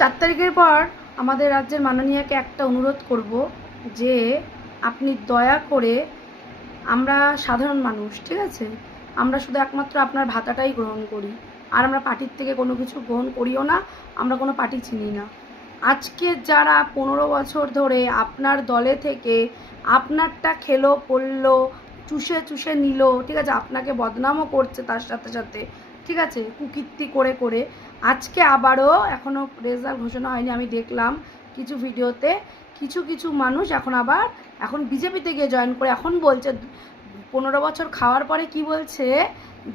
4 তারিখের পর আমাদের রাজ্যের মাননীয়াকে একটা অনুরোধ করব যে আপনি দয়া করে, আমরা সাধারণ মানুষ, ঠিক আছে, আমরা শুধু একমাত্র আপনার ভাতাটাই গ্রহণ করি, আর আমরা পার্টির থেকে কোনো কিছু গ্রহণ করিও না, আমরা কোনো পার্টি চিনি না। আজকে যারা 15 বছর ধরে আপনার দলে থেকে আপনারটা খেলো পড়লো, চুষে চুষে নিল, ঠিক আছে, আপনাকে বদনামও করছে তার সাথে সাথে, ঠিক আছে, কুকীর্তি করে করে, আজকে আবারও এখনও রেজাল্ট ঘোষণা হয়নি, আমি দেখলাম কিছু ভিডিওতে, কিছু কিছু মানুষ এখন বিজেপিতে গিয়ে জয়েন করে এখন বলছে 15 বছর খাওয়ার পরে কি বলছে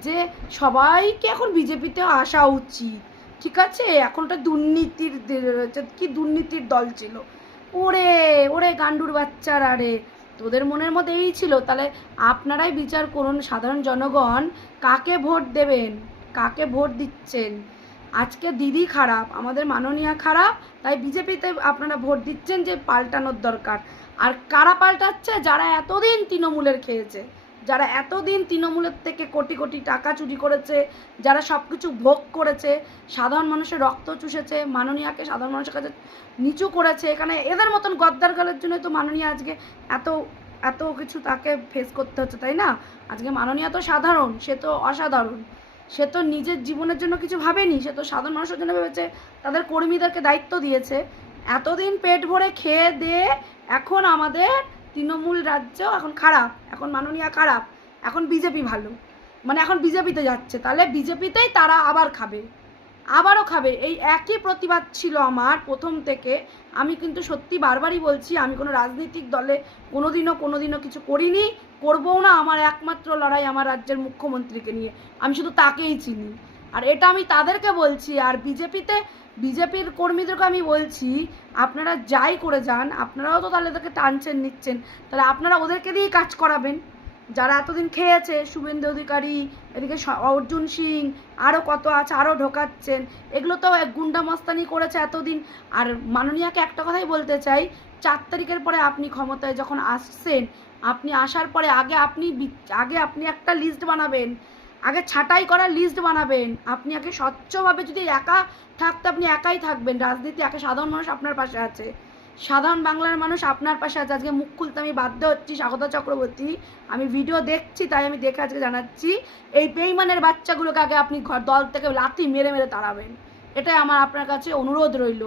যে সবাইকে এখন বিজেপিতে আসা উচিত, ঠিক আছে, এখন ওটা দুর্নীতির কি দুর্নীতির দল ছিল। ওরে ওরে গান্ডুর বাচ্চারা রে, তোদের মনের মধ্যে এই ছিল? তাহলে আপনারাই বিচার করুন, সাধারণ জনগণ কাকে ভোট দেবেন, কাকে ভোট দিচ্ছেন। আজকে দিদি খারাপ, আমাদের মাননীয়া খারাপ, তাই বিজেপিতে আপনারা ভোট দিচ্ছেন যে পাল্টানোর দরকার। আর কারা পাল্টাচ্ছে? যারা এতদিন তৃণমূলের খেয়েছে, যারা এতদিন তৃণমূলের থেকে কোটি কোটি টাকা চুরি করেছে, যারা সব কিছু ভোগ করেছে, সাধারণ মানুষের রক্ত চুষেছে, মাননীয়াকে সাধারণ মানুষের কাছে নিচু করেছে, এখানে এদের মতন গদ্দার গালের জন্য তো মাননীয়া আজকে এত এত কিছু তাকে ফেস করতে হচ্ছে, তাই না? আজকে মাননীয়া তো সাধারণ, সে তো অসাধারণ, সে তো নিজের জীবনের জন্য কিছু ভাবেনি, সে তো সাধারণ মানুষের জন্য ভেবেছে, তাদের কর্মীদেরকে দায়িত্ব দিয়েছে। এতদিন পেট ভরে খেয়ে দিয়ে এখন আমাদের তৃণমূল রাজ্য এখন খারাপ, এখন মাননীয়া খারাপ, এখন বিজেপি ভালো, মানে এখন বিজেপিতে যাচ্ছে, তাহলে বিজেপিতেই তারা আবার খাবে, আবারও খাবে। এই একই প্রতিবাদ ছিল আমার প্রথম থেকে। আমি কিন্তু সত্যি বারবারই বলছি, আমি কোনো রাজনৈতিক দলে কোনোদিনও কিছু করিনি, করবও না। আমার একমাত্র লড়াই আমার রাজ্যের মুখ্যমন্ত্রীকে নিয়ে, আমি শুধু তাকেই চিনি, আর এটা আমি তাদেরকে বলছি। আর বিজেপির কর্মীদেরকে আমি বলছি, আপনারা যাই করে যান, আপনারাও তো তাহলে তাদেরকে টানছেন নিচ্ছেন, তাহলে আপনারা ওদেরকে দিয়েই কাজ করাবেন, যারা এতদিন খেয়েছে, শুভেন্দু অধিকারী, এদিকে অর্জুন সিং, আরও কত আছে, আরও ঢোকাচ্ছেন, এগুলো তো গুন্ডা মস্তানি করেছে এতদিন। আর মাননীয়াকে একটা কথাই বলতে চাই, 4 তারিখের পরে আপনি ক্ষমতায় যখন আসছেন, আপনি আসার পরে আগে আপনি একটা লিস্ট বানাবেন, আগে ছাঁটাই করার লিস্ট বানাবেন। আপনি আগে স্বচ্ছভাবে, যদি একা থাকতে আপনি একাই থাকবেন, রাজনীতি একে, সাধারণ মানুষ আপনার পাশে আছে, সাধারণ বাংলার মানুষ আপনার পাশে আছে। আজকে মুখ খুলতে আমি বাধ্য হচ্ছি, স্বাগতা চক্রবর্তী, আমি ভিডিও দেখছি, তাই আমি দেখে আজকে জানাচ্ছি, এই বেইমানের বাচ্চাগুলোকে আগে আপনি দল থেকে লাথি মেরে মেরে তাড়াবেন, এটাই আমার আপনার কাছে অনুরোধ রইল।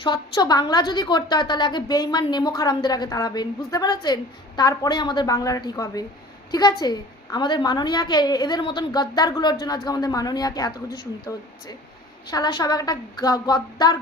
স্বচ্ছ বাংলা যদি করতে হয়, তাহলে আগে বেইমান নেমোখারামদের আগে তাড়াবেন, বুঝতে পেরেছেন? তারপরে আমাদের বাংলাটা ঠিক হবে, ঠিক আছে? আমাদের মাননীয়াকে, এদের মতন গদ্দারগুলোর জন্য আজকে আমাদের মাননীয়াকে এত কিছু শুনতে হচ্ছে। শালা সব একটা গদ্দার